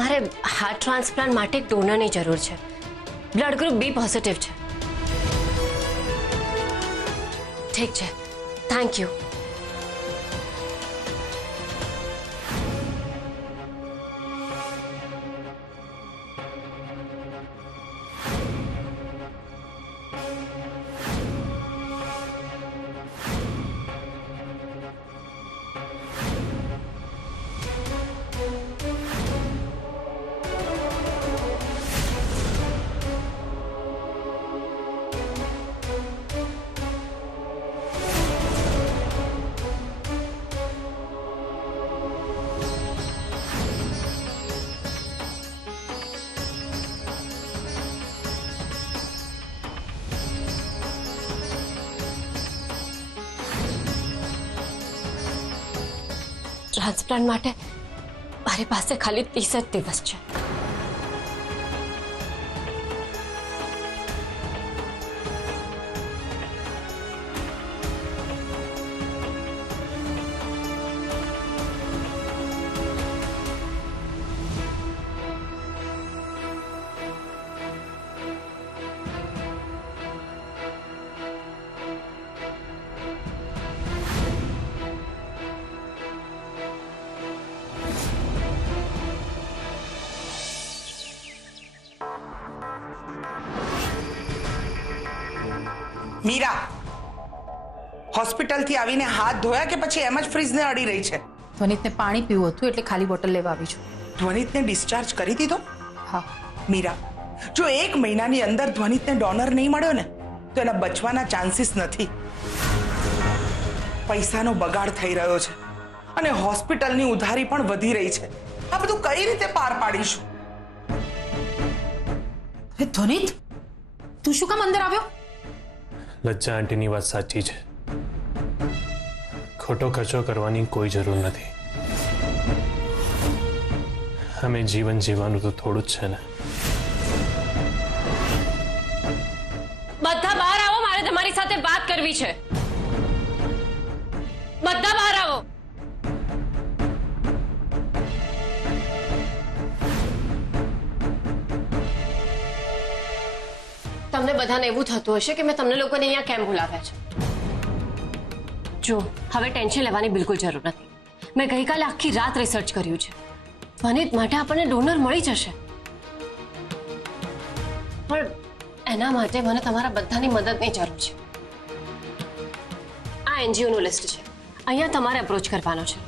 મારે heart transplant માટે એક ડોનરની જરૂર છે. બ્લડ ગ્રુપ બી પોઝિટિવ છે. ઠીક છે, થેન્ક યુ. ટ્રાન્સપ્લાન્ટ માટે મારી પાસે ખાલી 30 જ દિવસ છે. મીરા હોસ્પિટલ થી આવીને હાથ ધોયા કે પછી એમ જ ફ્રીજ ને અડી રહી છે? ધ્વનિતને પાણી પીવું હતું એટલે ખાલી બોટલ લેવા આવી છું. ધ્વનિતને ડિસ્ચાર્જ કરી દીધો? હા. મીરા, જો 1 મહિનાની અંદર ધ્વનિતને ડોનર નહીં મળ્યો ને તો એના બચવાના ચાન્સીસ નથી. પૈસાનો બગાડ થઈ રહ્યો છે અને હોસ્પિટલની ઉધારી પણ વધી રહી છે. આ બધું કઈ રીતે પાર પાડીશું? ધ્વનિત, તું શું કામ અંદર આવ્યો? લજ્જા આંટીની વાત સાચી છે. ખોટો ખર્ચો કરવાની કોઈ જરૂર નથી. અમે જીવન જીવવાનું તો થોડું જ છે ને. બધા બહાર આવો, મારે તમારી સાથે વાત કરવી છે. બધા બહાર આવો. તમને બધાને એવું થતું હશે કે મેં તમને લોકોને અહીંયા કેમ બોલાવ્યા છે. જો હવે ટેન્શન લેવાની બિલકુલ જરૂર નથી. મેં ગઈકાલે આખી રાત રિસર્ચ કર્યું છે. ધ્વનિત માટે આપણને ડોનર મળી જશે, પણ એના માટે મને તમારા બધાની મદદની જરૂર છે. આ NGO નું લિસ્ટ છે, અહીંયા તમારે અપ્રોચ કરવાનો છે.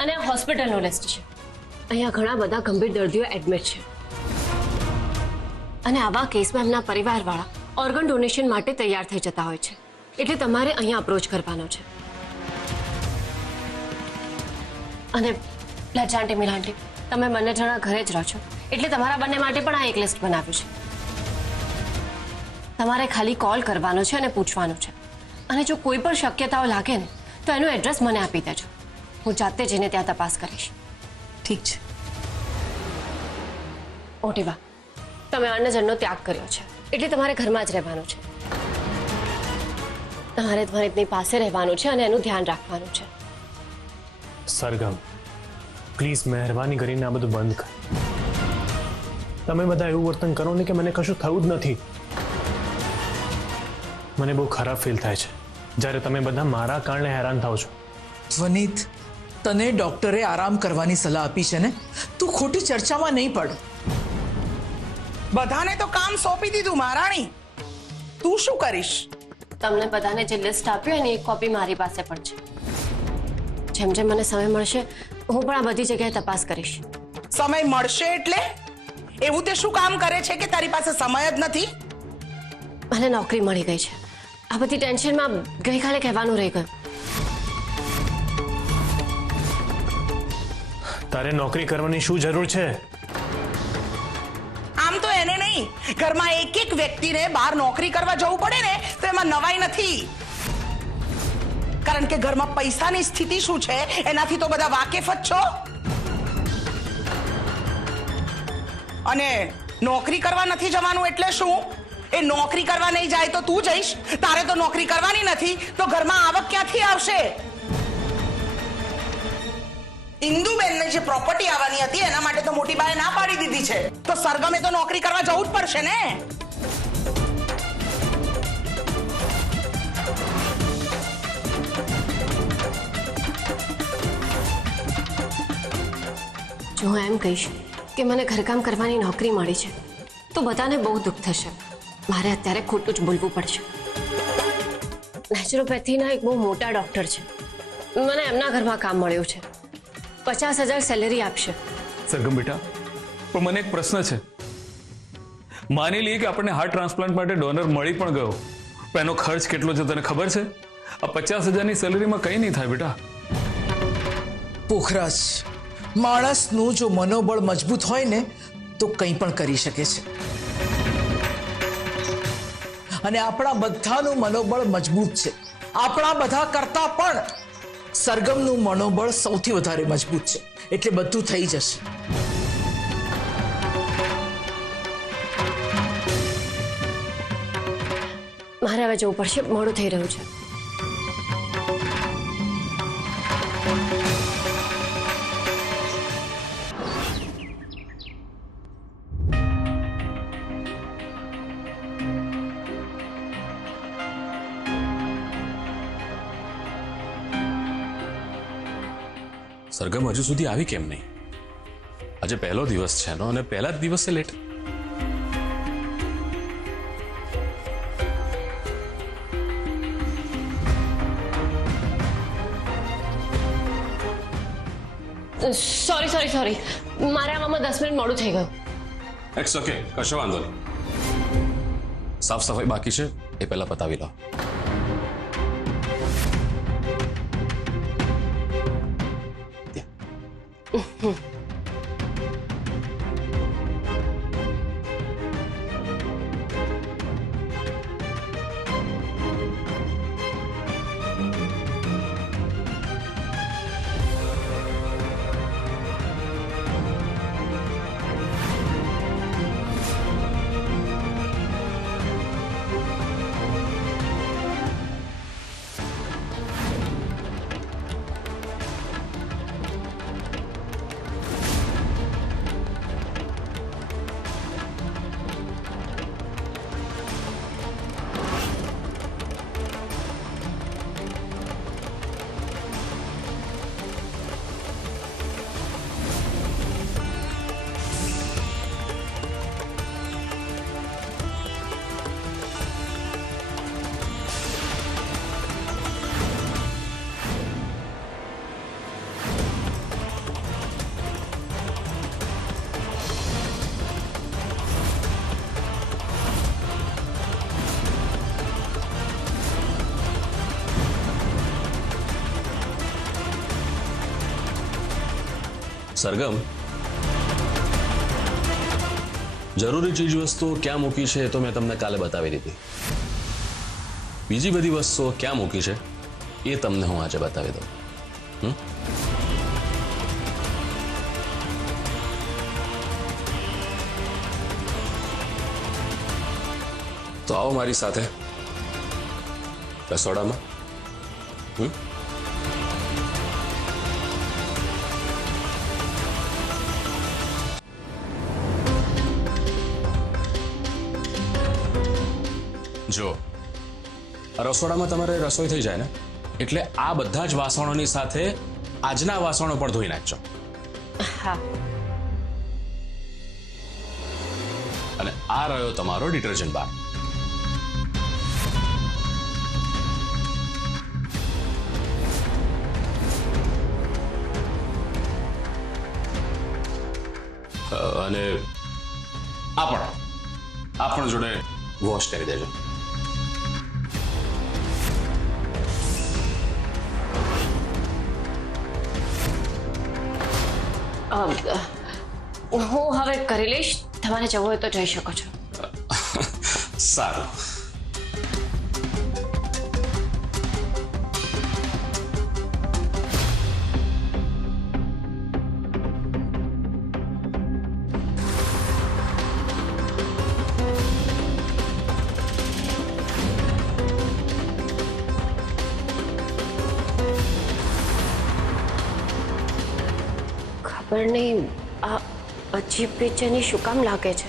અને આ હોસ્પિટલનું લિસ્ટ છે, અહીંયા ઘણા બધા ગંભીર દર્દીઓ એડમિટ છે અને આવા કેસમાં એમના પરિવારવાળા ઓર્ગન ડોનેશન માટે તૈયાર થઈ જતા હોય છે. એટલે તમારે અહીંયા અપ્રોચ કરવાનો છે. અને લજાંટી મિલાંટી, તમે બંને જણા ઘરે જ રહો છો એટલે તમારા બંને માટે પણ આ એક લિસ્ટ બનાવ્યું છે. તમારે ખાલી કોલ કરવાનો છે અને પૂછવાનું છે. અને જો કોઈ પણ શક્યતાઓ લાગે ને તો એનું એડ્રેસ મને આપી દેજો. હું જાતે જઈને ત્યાં તપાસ કરીશ. ઠીક છે. ઓટીવા, તમે અન્નજનનો ત્યાગ કર્યો છે એટલે તમારે ઘરમાં જ રહેવાનું છે. તમારે ધ્વનિતની પાસે રહેવાનું છે અને એનું ધ્યાન રાખવાનું છે. સરગમ, પ્લીઝ મહેરબાની કરીને આ બધું બંધ કર. તમે બધા એવું વર્તન કરો ને કે મને કશું થયું જ નથી. મને બહુ ખરાબ ફીલ થાય છે જ્યારે તમે બધા મારા કારણે હેરાન થાવ છો. ધ્વનિત, તને ડોક્ટરે આરામ કરવાની સલાહ આપી છે ને, તું ખોટી ચર્ચામાં નહીં પડ. બધાને તો કામ સોંપી દીધું મહારાણી, તું શું કરીશ? તમને બધાને જે લિસ્ટ આપ્યું એની એક કોપી મારી પાસે પણ છે. જેમ જેમ મને સમય મળશે હું પણ આ બધી જગ્યાએ તપાસ કરીશ. સમય મળશે એટલે? એવું તે શું કામ કરે છે કે તારી પાસે સમય જ નથી? મને નોકરી મળી ગઈ છે. આ બધી ટેન્શનમાં ગઈકાલે કહેવાનું રહી ગયું. તારે નોકરી કરવાની શું જરૂર છે? આમ તો એને નહીં, ઘરમાં એક એક વ્યક્તિને બહાર નોકરી કરવા જવું પડે ને તો એમાં નવાઈ નથી. કારણ કે ઘરમાં પૈસાની સ્થિતિ શું છે એનાથી તો બધા વાકેફ જ છો. અને નોકરી કરવા નથી જવાનું એટલે શું? એ નોકરી કરવા નહીં જાય તો તું જઈશ? તારે તો નોકરી કરવાની નથી તો ઘરમાં આવક ક્યાંથી આવશે? ઇન્દુબેનને જે પ્રોપર્ટી આવવાની હતી એના માટે તો મોટી બાએ ના પાડી દીધી છે, તો સરગમે તો નોકરી કરવા જવું જ પડશે ને. જો હું એમ કહીશ કે મને ઘરકામ કરવાની નોકરી મળી છે તો બધાને બહુ દુઃખ થશે. મારે અત્યારે ખોટું જ બોલવું પડશે. નેચરોપેથીના એક બહુ મોટા ડૉક્ટર છે, મને એમના ઘરમાં કામ મળ્યું છે. 50,000 સેલેરી આપશે. સરગમ બેટા, પણ મને એક પ્રશ્ન છે. માની લઈએ કે આપણને હાર્ટ ટ્રાન્સપ્લાન્ટ માટે ડોનર મળી પણ ગયો, પણ એનો ખર્ચ કેટલો છે તને ખબર છે? આ 50,000ની સેલેરીમાં કંઈ નહીં થાય બેટા. પોખરાજ, માણસનું જો મનોબળ મજબૂત હોય ને તો કંઈ પણ કરી શકે છે. અને આપણા બધાનું મનોબળ મજબૂત છે. આપણા બધા કરતા પણ સરગમનું મનોબળ સૌથી વધારે મજબૂત છે. એટલે બધું થઈ જશે. મારે હવે જવું પડશે, મોડું થઈ રહ્યું છે. સરગમ હજુ સુધી આવી કેમ નહીં? આજે પહેલો દિવસ છે એનો અને પહેલા જ દિવસે લેટ. સોરી મારે આવામાં 10 મિનિટ મોડું થઈ ગયું. ઇટ્સ ઓકે, કશો વાંધો નહીં. સાફ સફાઈ બાકી છે, એ પહેલા પતાવી લો. સરગમ, જરૂરી ચીજ વસ્તુઓ ક્યાં મૂકી છે એ તો મેં તમને કાલે બતાવી દીધી. બીજી બધી વસ્તુઓ ક્યાં મૂકી છે એ તમને હું આજે બતાવી દઉં. તો આવો મારી સાથે રસોડામાં. જો રસોડામાં તમારે રસોઈ થઈ જાય ને એટલે આ બધા જ વાસણોની સાથે આજના વાસણો પણ ધોઈ નાખજો. હા. અને આ રહ્યો તમારો ડિટર્જન્ટ બાર. અને આ પણ જોડે વોશ કરી દેજો. હું હવે કરી લઈશ. તમારે જવું હોય તો જઈ શકો છો. સારું. ખબર નહીં આ અજીબ બેચેની શું કામ લાગે છે.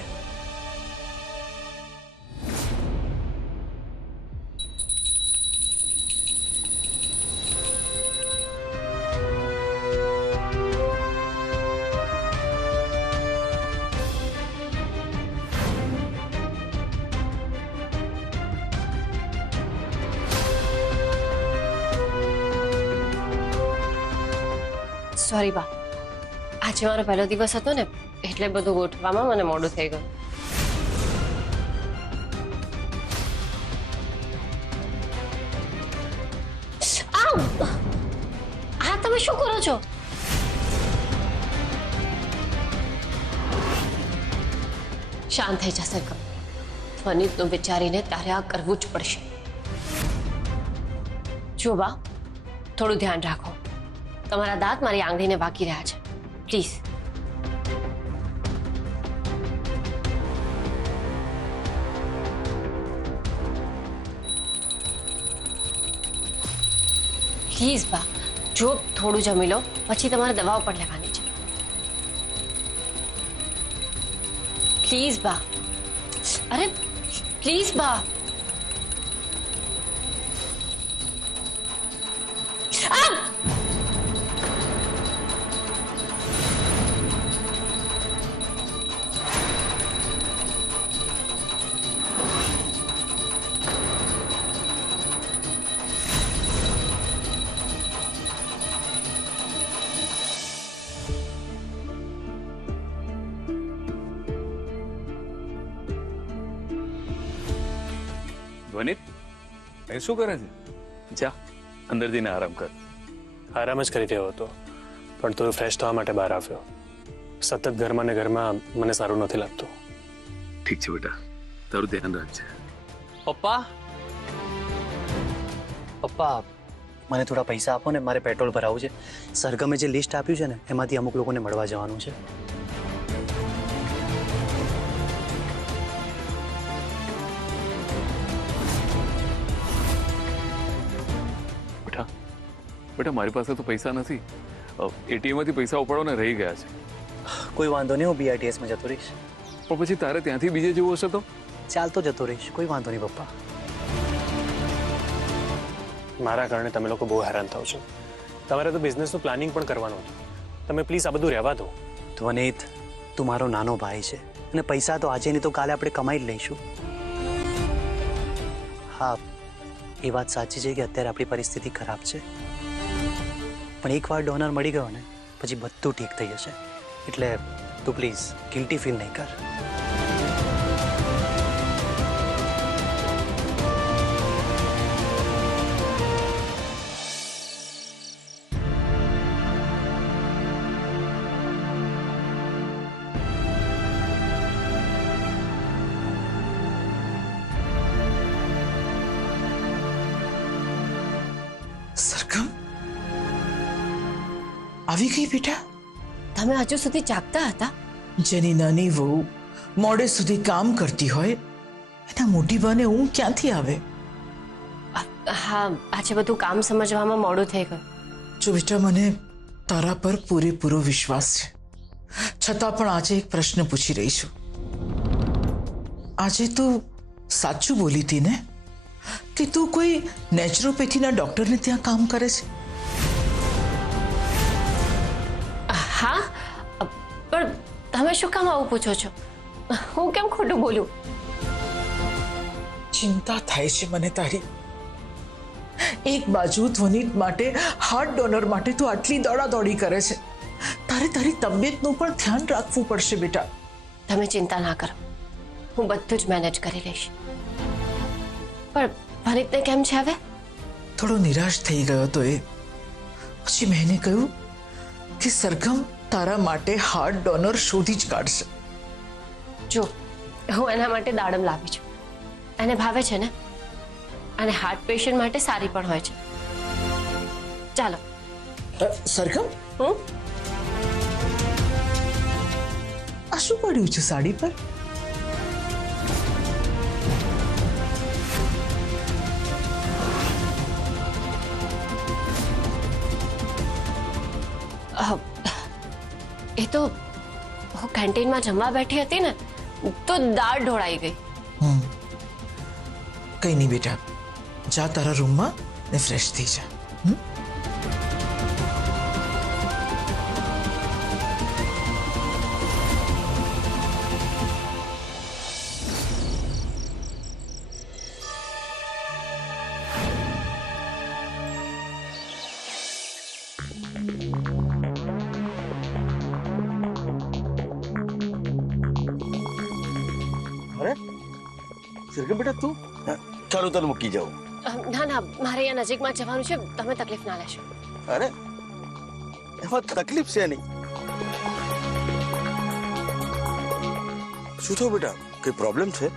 સોરી બા, આજે મારો પહેલો દિવસ હતો ને એટલે બધું ગોઠવામાં મને મોડું થઈ ગયું. આવ! આ તમે શું કરો છો? શાંત થઈ જા સરગમ. ધ્વનિતનું વિચારીને તારે આ કરવું જ પડશે. જો બા, થોડું ધ્યાન રાખો. તમારા દાંત મારી આંગળીને વાગી રહ્યા છે. પ્લીઝ. પ્લીઝ બા, જો થોડું જમી લો પછી તમારે દવાઓ પણ લેવાની છે. પ્લીઝ બા. અરે પ્લીઝ બા. આ ધ્વનિત એ શું કરે છે? જા અંદર જઈને આરામ કર. આરામ જ કરી રહ્યો હતો પણ તું ફ્રેશ થવા માટે બહાર આવ્યો. સતત ઘરમાં ને ઘરમાં મને સારું નથી લાગતું. ઠીક છે બેટા, તારું ધ્યાન રાખજે. પપ્પા પપ્પા મને થોડા પૈસા આપો ને, મારે પેટ્રોલ ભરાવવું છે. સરગમે જે લિસ્ટ આપ્યું છે ને એમાંથી અમુક લોકોને મળવા જવાનું છે. બેટા મારી પાસે તો પૈસા નથી. એટીએમ માંથી પૈસા ઉપાડવાને રહી ગયા છે. કોઈ વાંધો નહીં, હું BRTS-માં જતો રહીશ. પણ પછી તારે ત્યાંથી બીજે જવું હશે તો? ચાલતો જતો રહીશ, કોઈ વાંધો નહીં પપ્પા. મારા કારણે તમે લોકો બહુ હેરાન થાવ છો. તમારે તો બિઝનેસનું પ્લાનિંગ પણ કરવાનું હતું. તમે પ્લીઝ આ બધું રહેવા દો. ધ્વનિત, તું મારો નાનો ભાઈ છે અને પૈસા તો આજે નહીં તો કાલે આપણે કમાઈ જ લઈશું. હા, એ વાત સાચી છે કે અત્યારે આપણી પરિસ્થિતિ ખરાબ છે, પણ એકવાર ડોનર મળી ગયો ને પછી બધું ઠીક થઈ જશે. એટલે તું પ્લીઝ ગિલ્ટી ફીલ નહીં કર. સરગમ આવી ગઈ બેટા? તમે હજુ સુધી જાગતા હતા? જેની નાની વહુ મોડે સુધી કામ કરતી હોય એના મોટી બાને ઊંઘ ક્યાંથી આવે? હા, આજે બધું કામ સમજવામાં મોડું થઈ ગયું. જો બેટા, મને તારા પર પૂરેપૂરો વિશ્વાસ છે, છતાં પણ આજે એક પ્રશ્ન પૂછી રહી છું. આજે તું સાચું બોલી હતી ને કે તું કોઈ નેચરોપેથીના ડોક્ટરને ત્યાં કામ કરે છે? હા, પણ તમે શું કામ આવું પૂછો છો? હું કેમ ખોટું બોલું? ચિંતા થાય છે મને તારી. એક બાજુ ધ્વનિત માટે હાર્ટ ડોનર માટે તું આટલી દોડાદોડી કરે છે, તારે તારી તબિયતનું પણ ધ્યાન રાખવું પડશે બેટા. તમે ચિંતા ના કરો, હું બધું જ મેનેજ કરી લઈશ. પણ ભનિતને કેમ છે હવે? થોડો નિરાશ થઈ ગયો તો એ. પછી મેં એને કહ્યું કે સરગમ તારા માટે હાર્ટ ડોનર શોધી જ કાઢશે. જો, હું એના માટે દાડમ લાવી છું. એને ભાવે છે ને, અને હાર્ટ પેશન્ટ માટે સારી પણ હોય છે. ચાલો. સરગમ, હું આ શું પડ્યું છે સાડી પર? એ તો હું કેન્ટીનમાં જમવા બેઠી હતી ને તો દાળ ઢોળાઈ ગઈ. કઈ નહીં બેટા, જા તારા રૂમમાં ને ફ્રેશ થઈ જા. અરે સરગમ બેટા તું ચાલો તને મૂકી જાઉં. ના ના, મારે અહીંયા નજીકમાં જવાનું છે, તમે તકલીફ ના લેશો. અરે એમાં તકલીફ છે નહીં. શું થયું બેટા, કઈ પ્રોબ્લેમ છે?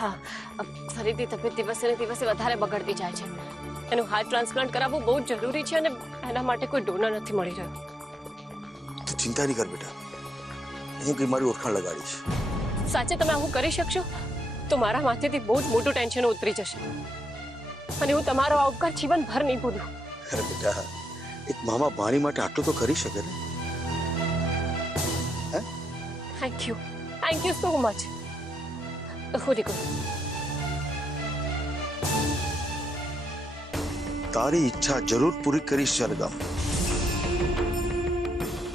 હા, ફરીથી તબિયત દિવસે ને દિવસે વધારે બગડતી જાય છે. એનું હાર્ટ ટ્રાન્સપ્લાન્ટ કરાવવું બહુ જ જરૂરી છે અને એના માટે કોઈ ડોનર નથી મળી રહ્યો. તું ચિંતા નહીં કર બેટા, હું કઈ મારી ઓળખાણ લગાડીશ. સાચે તમે આવું કરી શકશો તો મારા માથેથી બહુ જ મોટું ટેન્શન ઉતરી જશે અને હું તમારો આ ઉપકાર જીવનભર નહીં ભૂલું. અરે બેટા, એક મામા ભાણી માટે આટલું તો કરી શકે ને. Thank you so much. ખુદી કહું, તારી ઈચ્છા જરૂર પૂરી કરીશ સરગમ.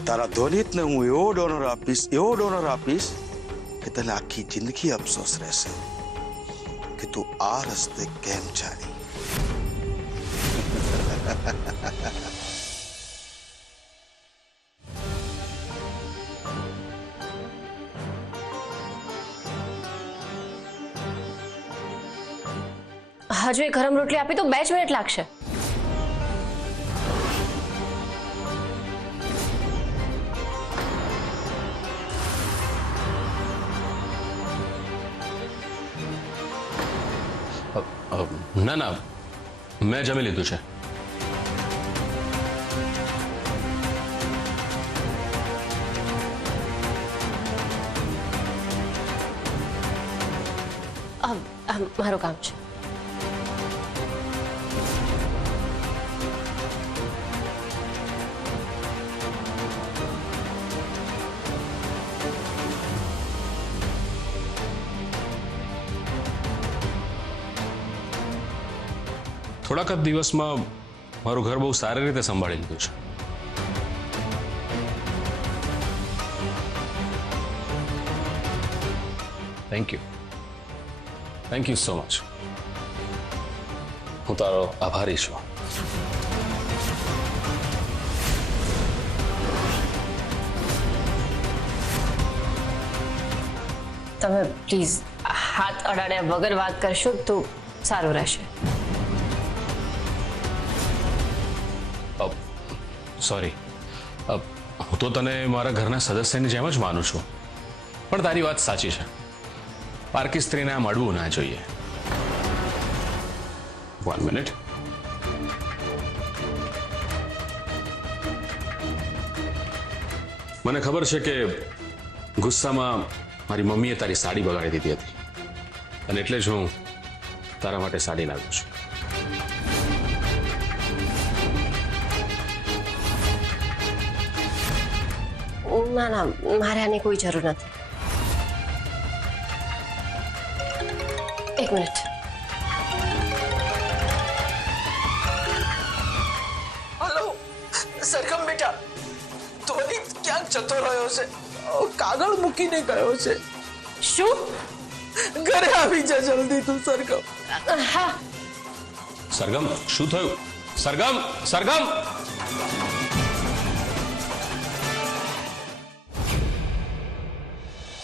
તારા ધ્વનિતને હું એવો ડોનર આપીશ કે તને આખી જિંદગી અફસોસ રહેશે કે તું આ રસ્તે કેમ ચાલી. હજુ એ ગરમ રોટલી આપી તો 2 જ મિનિટ લાગશે. ના ના, મેં જમી લીધું છે. મારું કામ છે. થોડાક જ દિવસમાં મારું ઘર બહુ સારી રીતે સંભાળી લીધું છે. Thank you so much. હું તારો આભારી છું. તમે પ્લીઝ હાથ અડાડ્યા વગર વાત કરશો તો સારું રહેશે. સોરી, હું તો તને મારા ઘરના સદસ્યની જેમ જ માનું છું, પણ તારી વાત સાચી છે. પારકી સ્ત્રીને આમ અડવું ના જોઈએ. 1 મિનિટ. મને ખબર છે કે ગુસ્સામાં મારી મમ્મીએ તારી સાડી બગાડી દીધી હતી અને એટલે જ હું તારા માટે સાડી લાવ્યો છું. ના ના, મારે આની કોઈ જરૂર નથી. 1 મિનિટ. હલો સરગમ બેટા, ધ્વનિત ક્યાંક જતો રહ્યો છે, કાગળ મૂકીને ગયો છે. શું? ઘરે આવી જા જલ્દી તું સરગમ. હા. સરગમ, શું થયું? સરગમ!